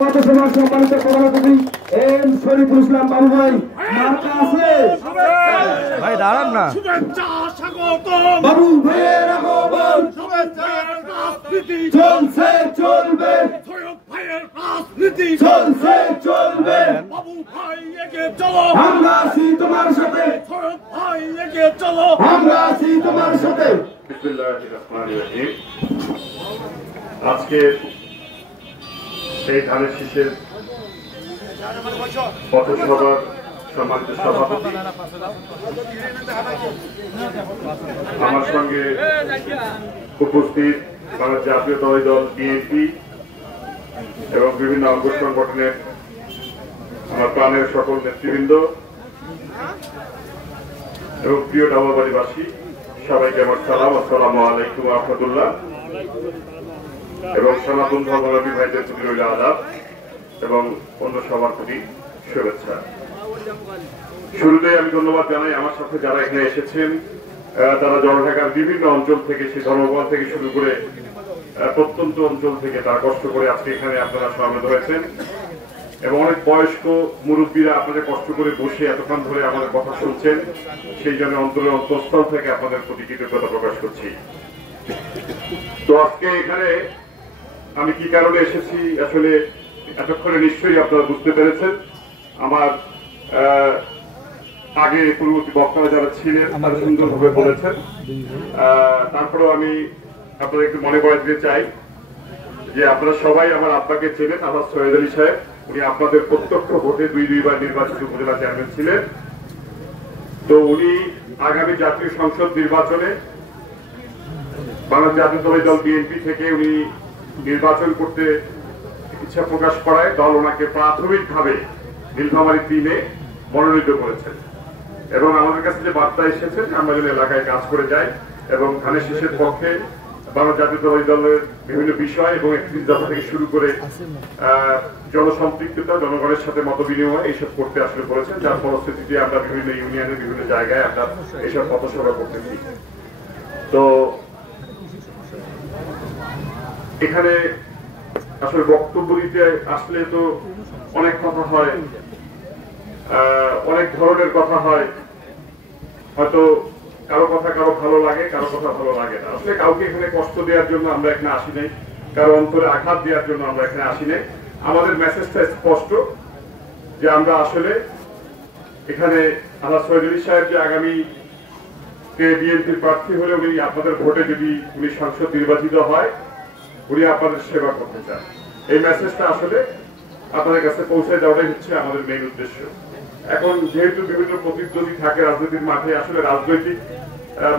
সম্মানিত সভাপতি এম শরীফুল ইসলাম বাবু ভাই মার্কা আছে ভাই দাঁড়ান না বাবু ভাইয়ের আগমন চলছে চলবে চলছে চলবে আমরা আছি তোমার সাথে আমরা আছি তোমার সাথে। আজকে এই ধানের শীষের পথসভার সম্মানিত সভাপতি আমার সঙ্গে উপস্থিত বাংলাদেশ জাতীয়তাবাদী দল বিএনপি এবং বিভিন্ন অঙ্গ সংগঠনের আমার প্রাণের সকল নেতৃবৃন্দ এবং প্রিয় ডামাবাড়িবাসী সবাইকে আমার সালাম। আসসালামু আলাইকুম ওয়া রাহমাতুল্লাহ। এবং সনাতন ধর্মাবলম্বী ভাইদের প্রতি রইল আদাব এবং অন্য সবার প্রতি শুভেচ্ছা। শুরুতেই আমি ধন্যবাদ জানাই আমার সাথে যারা এখানে এসেছেন, তারা জলঢাকার বিভিন্ন অঞ্চল থেকে, সেই ধর্মপাল থেকে শুরু করে প্রত্যন্ত অঞ্চল থেকে তারা কষ্ট করে আজকে এখানে আপনারা সামনে ধরেছেন এবং অনেক বয়স্ক মুরব্বীরা আপনাদের কষ্ট করে বসে এতক্ষণ ধরে আমাদের কথা শুনছেন, সেই জন্য অন্তরের অন্তঃস্থল থেকে আপনাদের প্রতি কৃতজ্ঞতা প্রকাশ করছি। তো আজকে এখানে আমি কি কারণে এসেছি আসলে এতক্ষণে নিশ্চয়ই আপনারা বুঝতে পেরেছেন। আমার আগে পূর্ববর্তী বক্তারা যারা ছিলেন তারা সুন্দরভাবে বলেছেন। তারপরেও আমি আপনাদের একটু মনে করে দিতে চাই যে আপনারা সবাই আমার আব্বাকে চেনেন, আমার সৈয়দ আলী সাহেব। উনি আপনাদের প্রত্যক্ষ ভোটে দুইবার নির্বাচিত উপজেলা চেয়ারম্যান ছিলেন। তো উনি আগামী জাতীয় সংসদ নির্বাচনে বাংলাদেশ জাতীয়তাবাদী দল বিএনপি থেকে উনি নির্বাচন করতে ইচ্ছা প্রকাশ করায় দল ওনাকে প্রাথমিকভাবে নীলফামারী 3-এ মনোনীত করেছেন এবং আমাদের কাছে যে বার্তা এসেছে আমরা যেন এলাকায় কাজ করে যাই এবং ধানের শীষের পক্ষে বাংলাদেশ জাতীয়তাবাদী দলের বিভিন্ন বিষয় এবং একত্রিশ দফা থেকে শুরু করে জনসম্পৃক্ততা, জনগণের সাথে মত বিনিময় এইসব করতে আসলে বলেছেন, যার ফলশ্রুতিতে আমরা বিভিন্ন ইউনিয়নের বিভিন্ন জায়গায় আমরা এইসব পথসভা করতেছি। তো এখানে আসলে বক্তব্য দিতে আসলে তো অনেক কথা হয়, অনেক ধরনের কথা হয়, হয়তো কারো কথা কারো ভালো লাগে, কারো কথা ভালো লাগে না। আসলে কাউকে এখানে কষ্ট দেওয়ার জন্য আমরা এখানে আসি নাই, কারো অন্তরে আঘাত দেওয়ার জন্য আমরা এখানে আসি নাই। আমাদের মেসেজটা স্পষ্ট যে আমরা আসলে এখানে আল্লাহ সৈয়দ আলী সাহেব যে আগামী বিএনপির প্রার্থী হলে উনি আপনাদের ভোটে যদি উনি সংসদ নির্বাচিত হয় উনি আপনাদের সেবা করতে চান। এই মেসেজটা আসলে আপনাদের কাছে পৌঁছে দেওয়াটাই হচ্ছে আমাদের মেইন উদ্দেশ্য। এখন যেহেতু বিভিন্ন প্রতিদ্বন্দ্বী থাকে রাজনৈতিক মাঠে, আসলে রাজনৈতিক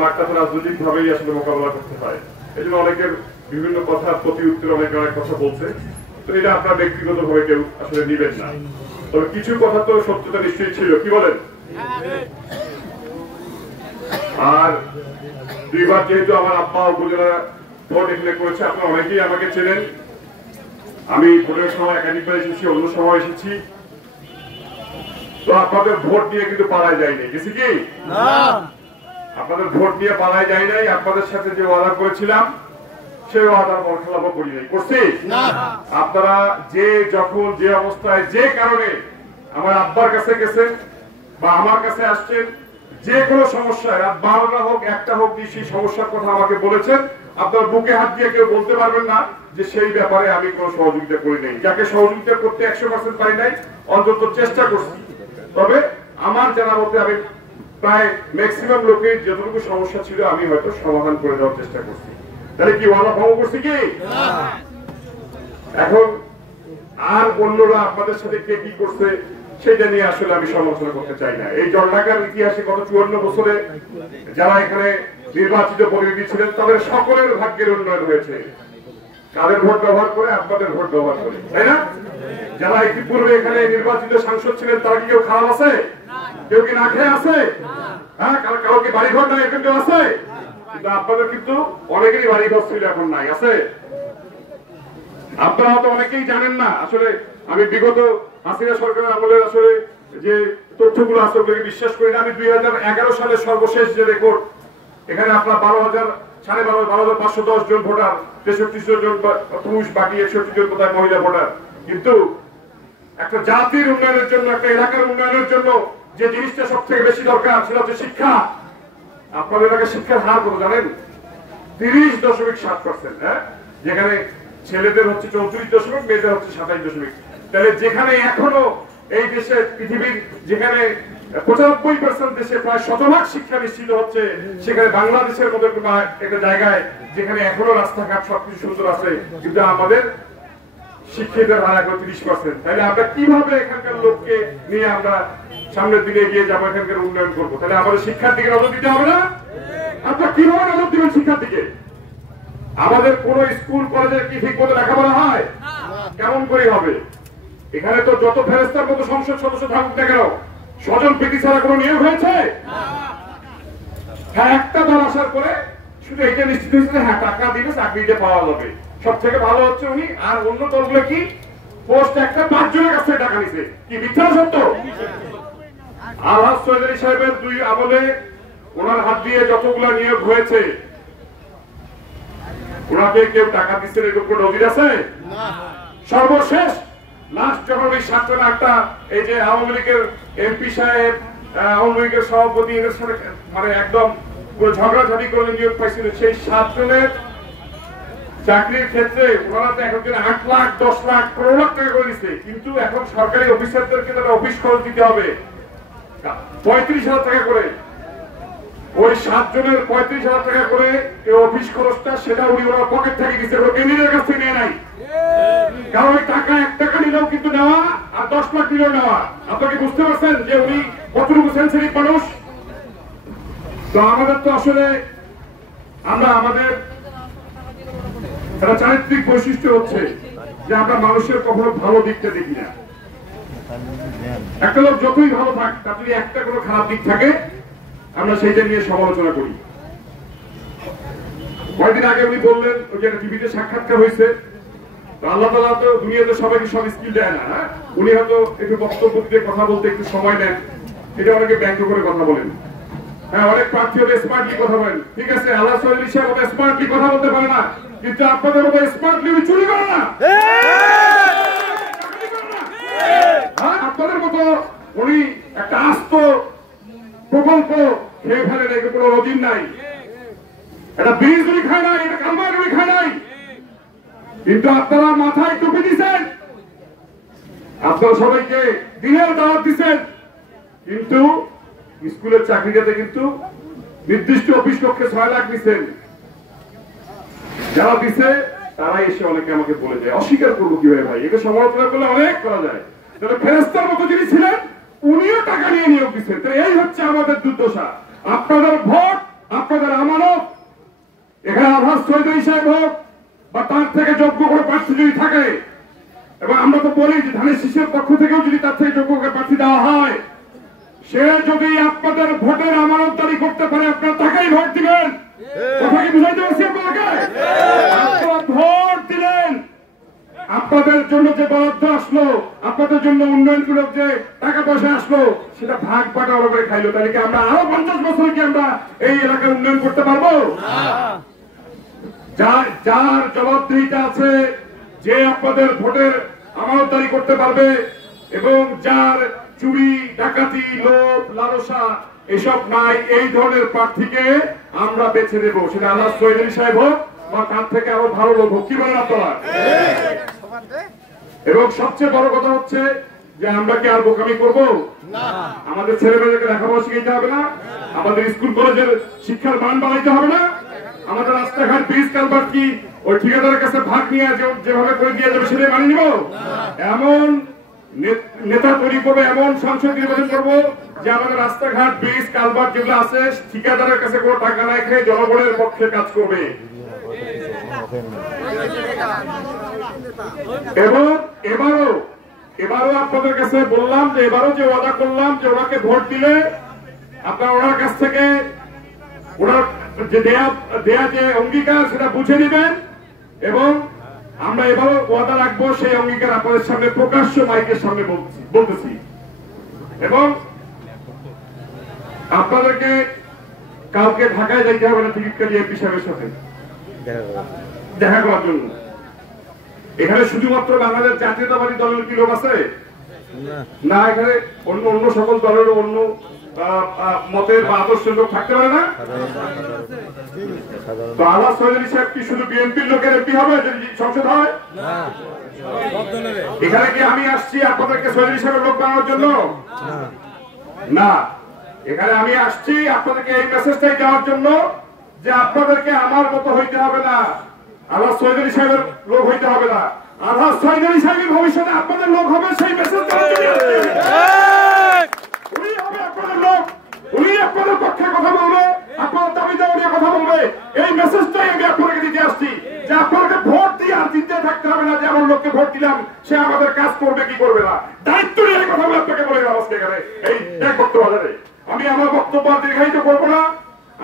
মাঠটা তো রাজনৈতিক ভাবেই আসলে মোকাবেলা করতে হয়। এই জন্য অনেকের বিভিন্ন কথা প্রতি উত্তরে অনেকে অনেক কথা বলছে, তো এটা আপনার ব্যক্তিগত ভাবে কেউ আসলে নিবেন না। তবে কিছু কথা তো সত্যতা নিশ্চয়ই ছিল, কি বলেন? আর দুইবার যেহেতু আমার আব্বা উপজেলা ভোট এখানে করেছে, আপনারা অনেকেই আমাকে চেনেন। আমি ভোটের সময় একাধিকবার এসেছি, অন্য সময় এসেছি। তো আপনাদের ভোট নিয়ে কিন্তু পাড়ায় যাই নাই, গেছি কি? আপনাদের ভোট নিয়ে পাড়ায় যাই নাই। আপনাদের সাথে যে ওয়াদা করেছিলাম সেই ওয়াদার বরখেলাপ করি নাই, করছি? আপনারা যে যখন যে অবস্থায় যে কারণে আমার আব্বার কাছে গেছেন বা আমার কাছে আসছেন, যে কোনো সমস্যায় রাত 12টা হোক 1টা হোক, সেই সমস্যার কথা আমাকে বলেছেন। আপনার বুকে হাত দিয়ে কেউ বলতে পারবেন না যে সেই ব্যাপারে আমি কোনো সহযোগিতা করি নাই। যাকে সহযোগিতা করতে 100% পারি নাই, অন্তত চেষ্টা করছি। তবে আমার জানা মতে আমি প্রায় ম্যাক্সিমাম লোকের যতটুকু সমস্যা ছিল আমি হয়তো সমাধান করে দেওয়ার চেষ্টা করছি। তাহলে কি ওয়াদা ভঙ্গ করছি কি? এখন আর অন্যরা আপনাদের সাথে কে কি করছে সেটা নিয়ে আসলে আমি সমালোচনা করতে চাই না। এই জলঢাকার ইতিহাসে গত 54 বছরে যারা এখানে নির্বাচিত প্রতিনিধি ছিলেন তাদের সকলের ভাগ্যের উন্নয়ন হয়েছে। কাদের ভোট ব্যবহার করে? আপনাদের ভোট ব্যবহার করে, তাই না? যারা ইতিপূর্বে এখানে নির্বাচিত সাংসদ ছিলেন তারা কি কেউ খারাপ আছে? কেউ কি না খেয়ে আছে? হ্যাঁ, কারো কি বাড়িঘর নাই? এখন কেউ আছে? কিন্তু আপনাদের কিন্তু অনেকেরই বাড়িঘর ছিল, এখন নাই, আছে? আপনারা হয়তো অনেকেই জানেন না। আসলে আমি বিগত হাসিনা সরকারের আমলে আসলে যে তথ্যগুলো আছে ওগুলোকে বিশ্বাস করি না। আমি 2011 সালের সর্বশেষ যে রেকর্ড, এখানে আপনার 12,510 জন ভোটার, 63 জন পুরুষ, বাকি 61 জন কোথায় মহিলা ভোটার। কিন্তু একটা জাতির উন্নয়নের জন্য, একটা এলাকার উন্নয়নের জন্য যে জিনিসটা সব থেকে বেশি দরকার সেটা হচ্ছে শিক্ষা। আপনাদের এলাকায় শিক্ষার হার কত জানেন? 30.7%। হ্যাঁ, যেখানে ছেলেদের হচ্ছে 34%, মেয়েদের হচ্ছে 27%। তাহলে যেখানে এখনো এই দেশে, পৃথিবীর যেখানে 95% দেশে প্রায় শতভাগ শিক্ষা নিশ্চিত হচ্ছে, সেখানে বাংলাদেশের মতো একটা জায়গায় যেখানে এখনো রাস্তাঘাট সবকিছু সুন্দর আছে, কিন্তু আমাদের শিক্ষিতের হার এখন 30%। তাহলে আমরা কিভাবে এখানকার লোককে নিয়ে আমরা সামনের দিকে এগিয়ে যাবো, এখানকার উন্নয়ন করবো? তাহলে আমাদের শিক্ষার দিকে নজর দিতে হবে না? আপনারা কিভাবে নজর দিবেন শিক্ষার দিকে? আমাদের কোন স্কুল কলেজে কি ঠিক মতো লেখাপড়া হয়? কেমন করে হবে? এখানে তো যত ফেরেস্তার মতো সংসদ সদস্য থাকুক না কেন, স্বজন প্রীতি ছাড়া কোনো নিয়োগ হয়েছে? হ্যাঁ, একটা দল আসার পরে শুধু এটা নিশ্চিত হয়েছে, হ্যাঁ টাকা দিলে চাকরিটা পাওয়া যাবে। সব থেকে ভালো হচ্ছে উনি, আর অন্য দলগুলো কি পোস্ট একটা 5 জনের কাছে টাকা নিছে। কি মিথ্যা সত্য? আলহাজ চৌধুরী সাহেবের 2 আমলে ওনার হাত দিয়ে যতগুলা নিয়োগ হয়েছে, ওনাকে কেউ টাকা দিচ্ছে এরকম কোনো নজির আছে? সর্বশেষ লাস্ট যখন ওই 7 জন 8টা এই যে আওয়ামী লীগের এমপি সাহেব, আওয়ামী লীগের সভাপতি, এদের সাথে মানে একদম পুরো ঝগড়াঝাড়ি করে নিয়োগ পাইছিল, সেই 7 জনের চাকরির ক্ষেত্রে ওনারা তো এখন 8 লাখ 10 লাখ 15 লাখ টাকা করে দিচ্ছে, কিন্তু এখন সরকারি অফিসারদেরকে তারা অফিস খরচ দিতে হবে 35,000 টাকা করে। ওই 7 জনের 35,000 টাকা করে এই অফিস খরচটা, সেটা উনি ওনার পকেট থেকে দিচ্ছে, কেন্দ্রের কাছ থেকে নিয়ে নাই। কারণ ওই টাকা 1 টাকা নিলেও কিন্তু নেওয়া, আর 10 লাখ নিলেও নেওয়া। আপনাকে বুঝতে পারছেন যে উনি কতটুকু সেন্সিটিভ মানুষ? তো আমাদের তো আসলে আমাদের একটা চারিত্রিক বৈশিষ্ট্য হচ্ছে যে আমরা মানুষের কখনো ভালো দিকটা দেখি না। একটা লোক যতই ভালো থাক, তার যদি একটা কোনো খারাপ দিক থাকে আমরা সেইটা নিয়ে সমালোচনা করি। কয়েকদিন আগে উনি বললেন, ওই যে টিভিতে সাক্ষাৎকার হয়েছে, আল্লাহ তাআলা তো দুনিয়াতে সবাইকে সব স্কিল দেয় না। উনি হয়তো একটু বক্তব্য দিয়ে কথা বলতে একটু সময় নেন, এটা অনেকে ব্যঙ্গ করে কথা বলেন। হ্যাঁ, অনেক প্রার্থী হবে স্মার্টলি কথা বলেন, ঠিক আছে, আল্লাহ চৌধুরী সাহেব মতো স্মার্টলি কথা বলতে পারে না, কিন্তু আপনাদের মতো স্মার্টলি উনি চুরি করে না। আপনাদের মতো উনি একটা আস্ত প্রকল্প খেয়ে ফেলে নাই, কোনো নজির নাই। এটা ব্রিজ উনি খায় নাই, এটা কালভার্ট উনি খায় নাই, কিন্তু আপনারা মাথায় টুপি দিচ্ছেন, আপনারা সবাইকে দিনের দাওয়াত দিচ্ছেন, কিন্তু স্কুলের চাকরিটাতে কিন্তু নির্দিষ্ট অফিস কক্ষে 6 লাখ দিচ্ছেন। যারা দিচ্ছে তারা এসে অনেকে আমাকে বলে যায়, অস্বীকার করবো কিভাবে ভাই? এটা সমালোচনা করলে অনেক করা যায়। তাহলে ফেরেস্তার মতো যিনি ছিলেন উনিও টাকা নিয়ে নিয়োগ দিচ্ছেন। এই হচ্ছে আমাদের দুর্দশা। আপনাদের ভোট, আপনাদের আমানত, এখানে আলহাজ চৌধুরী সাহেব হোক বা তার থেকে যোগ্য কোনো প্রার্থী যদি থাকে, এবং আমরা তো বলি যে ধানের শীষের পক্ষ থেকেও যদি তার থেকে যোগ্য প্রার্থী দেওয়া হয়, সে যদি আপনাদের ভোটের আমানতদারি করতে পারে, আপনারা তাকেই ভোট দিবেন। কথা কি বুঝাইতে পারছি আপনাকে? আপনারা ভোট দিলেন, আপনাদের জন্য যে বরাদ্দ আসলো, আপনাদের জন্য উন্নয়নমূলক যে টাকা পয়সা আসলো, সেটা ভাগ বাটোয়ারা করে খাইলো। তাহলে কি আমরা আরো 50 বছরে কি আমরা এই এলাকার উন্নয়ন করতে পারবো? যার জবাবদিহিতা আছে, যে আপনাদের ভোটের আমানতদারি করতে পারবে, এবং যার চুরি ডাকাতি লোভ লালসা এসব নাই, এই ধরনের প্রার্থীকে আমরা বেছে দেবো। সেটা আলহাজ চৌধুরী সাহেব হোক বা তার থেকে আরো ভালো লোক হোক। কি বলেন আপনারা? এবং সবচেয়ে বড় কথা হচ্ছে যে আমরা কি আর বোকামি করবো? আমাদের ছেলেমেয়েদেরকে লেখাপড়া শিখাইতে হবে না? আমাদের স্কুল কলেজের শিক্ষার মান বাড়াইতে হবে না? আমাদের রাস্তাঘাট ব্রিজ কালভার্ট কি ওই ঠিকাদারের কাছে ভাগ নিয়ে যেভাবে করে দিয়ে যাবে সেটাই মানিয়ে নিব? এমন নেতা তৈরি করবো, এমন সংসদ নির্বাচন করবো যে আমাদের রাস্তাঘাট ব্রিজ কালভার্ট যেগুলো আছে ঠিকাদারের কাছে কোনো টাকা না খেয়ে জনগণের পক্ষে কাজ করবে। এবং এবারও আপনাদের কাছে বললাম যে এবারও যে ওয়াদা করলাম যে ওনাকে ভোট দিলে আপনারা ওনার কাছ থেকে ওনার যে দেয়া যে অঙ্গীকার সেটা বুঝে নেবেন, এবং আমরা এবারও ওয়াদা রাখবো সেই অঙ্গীকার আপনাদের সামনে প্রকাশ্য মাইকের সামনে বলতেছি। এবং আপনাদেরকে কালকে ঢাকায় যাইতে হবে না টিকিট কাটিয়ে এমপি সাহেবের সাথে দেখা করার জন্য। এখানে শুধুমাত্র বাংলাদেশ জাতীয়তাবাদী দলের কি লোক আছে না? এখানে অন্য অন্য সকল দলের অন্য মতের বা আদর্শের লোক থাকতে পারে না? তো আলহাজ শহীদ আলী সাহেব কি শুধু বিএনপির লোকের এমপি হবে যদি সংসদ হয়? এখানে কি আমি আসছি আপনাদেরকে শহীদ আলী সাহেবের লোক বানানোর জন্য? না, এখানে আমি আসছি আপনাদেরকে এই মেসেজটাই দেওয়ার জন্য যে আপনাদেরকে আমার মতো হইতে হবে না, আলহাজ শহীদ আলী সাহেবের লোক হইতে হবে না, আলহাজ শহীদ আলী সাহেবের ভবিষ্যতে আপনাদের লোক হবে। সেই মেসেজ দেওয়ার জন্য উনি হবে আপনাদের লোক, উনি আপনাদের পক্ষে কথা বলবে, আপনার দাবি দেওয়া নিয়ে কথা বলবে। এই মেসেজটাই আমি আপনাদেরকে দিতে আসছি যে আপনাদেরকে ভোট দিয়ে আর চিন্তা থাকতে হবে না যে আমার লোককে ভোট দিলাম সে আমাদের কাজ করবে কি করবে না। দায়িত্ব নিয়ে এই কথা বলে আপনাকে বলে গেলাম আজকে এখানে এই এক বক্তব্য বাজারে। আমি আমার বক্তব্য দীর্ঘায়িত করবো না,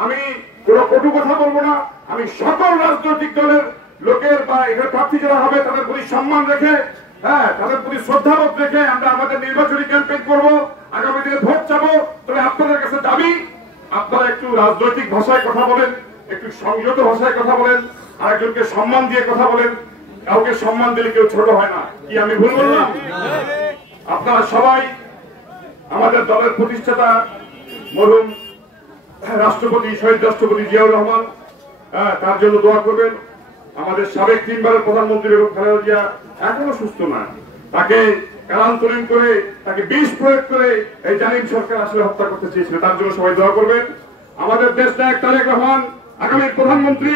আমি কোনো কটু কথা বলবো না। আমি সকল রাজনৈতিক দলের লোকের বা এখানে প্রার্থী যারা হবে তাদের প্রতি সম্মান রেখে, তাদের প্রতি শ্রদ্ধাবোধ রেখে আমরা আমাদের নির্বাচনী ক্যাম্পেইন করবো, আগামী দিনে ভোট চাবো। তবে আপনাদের কাছে দাবি আপনারা একটু রাজনৈতিক ভাষায় কথা বলেন, একটু সংযত ভাষায় কথা বলেন, আরেকজনকে সম্মান দিয়ে কথা বলেন। কাউকে সম্মান দিলে কেউ ছোট হয় না, কি আমি ভুল বললাম? আপনারা সবাই আমাদের দলের প্রতিষ্ঠাতা মরহুম রাষ্ট্রপতি শহীদ রাষ্ট্রপতি জিয়াউর রহমান, তার জন্য দোয়া করবেন। আমাদের সাবেক 3 বারের প্রধানমন্ত্রী বেগম খালেদা জিয়া এখনো সুস্থ না, তাকে কালান্তরীণ করে তাকে বিষ প্রয়োগ করে এই জালিম সরকার আসলে হত্যা করতে চেয়েছিল, তার জন্য সবাই দোয়া করবেন। আমাদের দেশ নায়ক তারেক রহমান আগামী প্রধানমন্ত্রী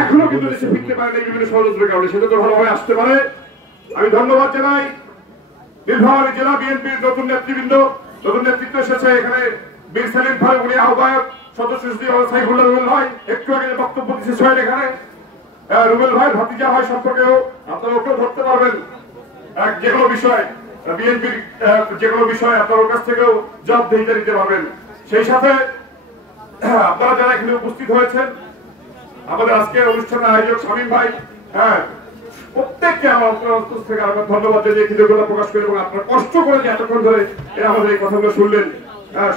এখনো কিন্তু দেশে ফিরতে পারেন এই বিভিন্ন ষড়যন্ত্রের কারণে, সেটা তো ভালোভাবে আসতে পারে। আমি ধন্যবাদ জানাই নীলফামারী জেলা বিএনপির নতুন নেতৃবৃন্দ, নতুন নেতৃত্ব এসেছে এখানে। বীর সেলিম ভাই উনি আহ্বায়ক, সদস্য সাইফুল্লাহ রুবেল ভাই একটু আগে বক্তব্য দিচ্ছে সোহেল, এখানে রুবেল ভাই ভাতিজা ভাই সম্পর্কেও আপনারা ওকেও ধরতে পারবেন। যে কোনো বিষয় বিএনপির যে কোনো বিষয় আপনার কাছ থেকেও জবাবদিহিতা দিতে পারবেন। সেই সাথে আপনারা যারা এখানে উপস্থিত হয়েছেন, আমাদের আজকের অনুষ্ঠানের আয়োজক শামীম ভাই, প্রত্যেককে আমার অন্তর থেকে আমরা ধন্যবাদ জানিয়ে কৃতজ্ঞতা প্রকাশ করি এবং আপনারা কষ্ট করে যে এতক্ষণ ধরে আমাদের এই কথাগুলো শুনলেন,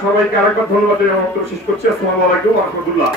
সবাইকে আরেকবার ধন্যবাদ জানিয়ে আমার বক্তব্য শেষ করছি। আসসালামু আলাইকুম ওয়া রাহমাতুল্লাহ।